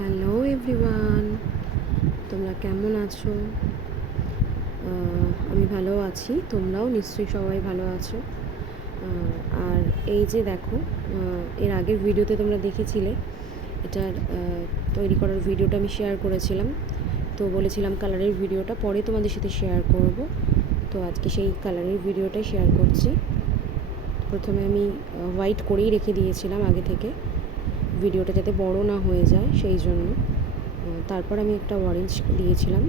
Hello everyone, তোমরা কেমন আছো? আমি ভালো আছি, তোমরাও নিশ্চয়ই সবাই ভালো আছো। আর এই যে দেখো, এর আগের ভিডিওতে তোমরা দেখেছিলে এটার তৈরি করার ভিডিওটা আমি শেয়ার করেছিলাম। তো বলেছিলাম কালারের ভিডিওটা পরে তোমাদের সাথে শেয়ার করব। তো আজকে সেই কালারের ভিডিওটাই শেয়ার করছি। প্রথমে আমি হোয়াইট করেই রেখে দিয়েছিলাম আগে থেকে, ভিডিওটা যাতে বড় না হয়ে যায় সেই জন্য। তারপর আমি একটা অরেঞ্জ দিয়েছিলাম,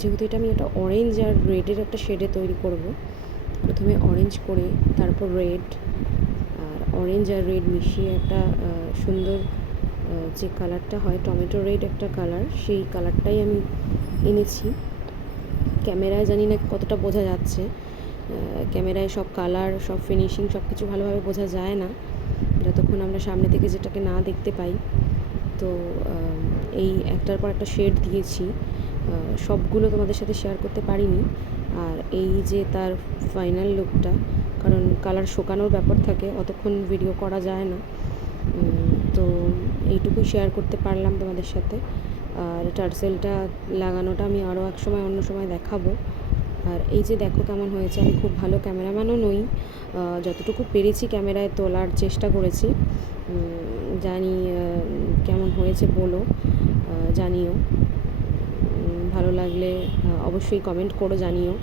যেহেতু আমি একটা অরেঞ্জ আর রেডের একটা শেডে তৈরি করব। প্রথমে অরেঞ্জ করে তারপর রেড, আর অরেঞ্জ আর রেড মিশিয়ে একটা সুন্দর যে কালারটা হয় টমেটো রেড একটা কালার, সেই কালারটাই আমি এনেছি। ক্যামেরায় জানি না কতটা বোঝা যাচ্ছে, ক্যামেরায় সব কালার সব ফিনিশিং সব কিছু ভালোভাবে বোঝা যায় না যতক্ষণ আমরা সামনে থেকে যেটাকে না দেখতে পাই। তো এই একটার পর একটা শেড দিয়েছি, সবগুলো তোমাদের সাথে শেয়ার করতে পারিনি। আর এই যে তার ফাইনাল লুকটা, কারণ কালার শুকানোর ব্যাপার থাকে, অতক্ষণ ভিডিও করা যায় না। তো এইটুকুই শেয়ার করতে পারলাম তোমাদের সাথে। আর টার্সেলটা লাগানোটা আমি আরও এক সময় অন্য সময় দেখাবো। আর এই যে দেখো কেমন হয়েছে। আমি খুব ভালো ক্যামেরাম্যানও নই, যতটুকু পেরেছি ক্যামেরায় তোলার চেষ্টা করেছি। জানি কেমন হয়েছে বলো, জানিও। ভালো লাগলে অবশ্যই কমেন্ট করো, জানিও।